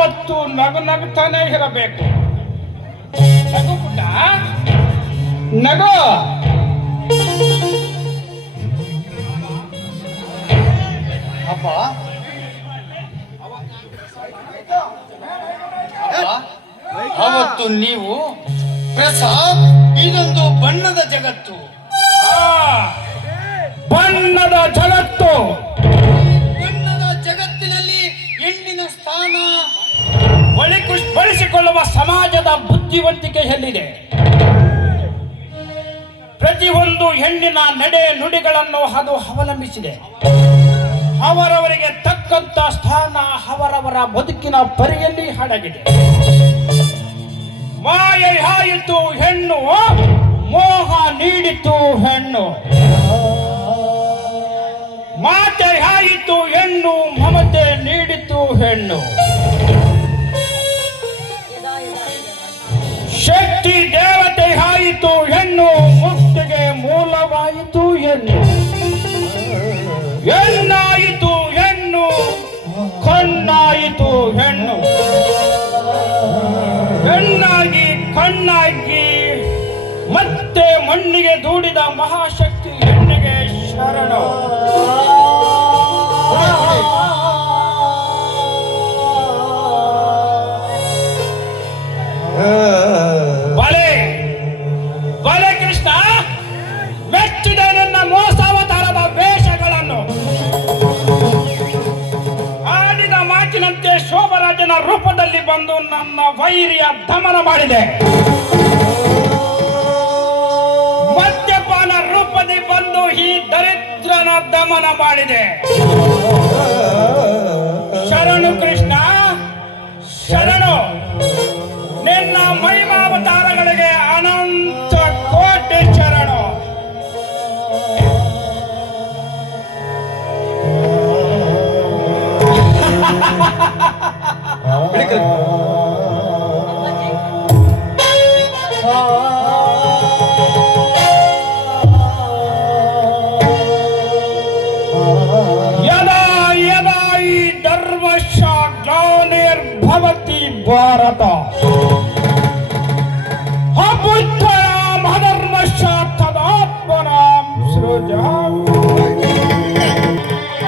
ಯಾವತ್ತು ನಗು ನಗುತ್ತಾನೆ ಇರಬೇಕು. ನಗು ಪುಟ್ಟ, ನಗು. ಅಪ್ಪ ಅವತ್ತು ನೀವು ಪ್ರಸಾದ್, ಇದೊಂದು ಬಣ್ಣದ ಜಗತ್ತು, ಬಣ್ಣದ ಜಗತ್ತು. ಬಣ್ಣದ ಜಗತ್ತಿನಲ್ಲಿ ಹೆಣ್ಣಿನ ಸ್ಥಾನ ಬಳಸಿಕೊಳ್ಳುವ ಸಮಾಜದ ಬುದ್ಧಿವಂತಿಕೆ ಎಲ್ಲಿದೆ? ಪ್ರತಿಯೊಂದು ಹೆಣ್ಣಿನ ನಡೆ ನುಡಿಗಳನ್ನು ಅದು ಅವಲಂಬಿಸಿದೆ. ಅವರವರಿಗೆ ತಕ್ಕಂತ ಸ್ಥಾನ ಅವರವರ ಬದುಕಿನ ಪರಿಯಲ್ಲಿ ಅಡಗಿದೆ. ಮಾಯೆ ಆಯಿತು ಹೆಣ್ಣು, ಮೋಹ ನೀಡಿತು ಹೆಣ್ಣು. ಮಾತೆ ಆಯಿತು ಹೆಣ್ಣು, ಮಮತೆ ನೀಡಿತು ಹೆಣ್ಣು. ಶಕ್ತಿ ದೇವತೆ ಆಯಿತು ಹೆಣ್ಣು, ಮುಕ್ತಿಗೆ ಮೂಲವಾಯಿತು ಹೆಣ್ಣು. ಹೆಣ್ಣಾಯಿತು ಹೆಣ್ಣು, ಕಣ್ಣಾಯಿತು ಹೆಣ್ಣು. ಹೆಣ್ಣಾಗಿ ಕಣ್ಣಾಗಿ ಮತ್ತೆ ಮಣ್ಣಿಗೆ ದೂಡಿದ ಮಹಾಶಕ್ತಿ ಹೆಣ್ಣಿಗೆ ಶರಣು. ಬಲೆ ಬಲೆ ಕೃಷ್ಣ, ಮೆಚ್ಚಿದ ನನ್ನ ಮೋಸಾವತಾರದ ವೇಷಗಳನ್ನು. ಆಡಿದ ಮಾತಿನಂತೆ ಶೋಭರಾಜನ ರೂಪದಲ್ಲಿ ಬಂದು ನನ್ನ ವೈರಿಯ ದಮನ ಮಾಡಿದೆ. ಮದ್ಯಪಾನ ರೂಪದಲ್ಲಿ ಬಂದು ಈ ದರಿದ್ರನ ದಮನ ಮಾಡಿದೆ. ಶರಣು ಕೃಷ್ಣ, ಶರಣು. ನಿನ್ನ ಮಹಿಮಾವತಾರಗಳಿಗೆ ಅನಂತ ಕೋಟಿ ಶರಣು. ಯದಾ ಯದಾ ಈ ಧರ್ಮಶ ಗ್ಲಾನಿರ್ಭವತಿ ಭಾರತ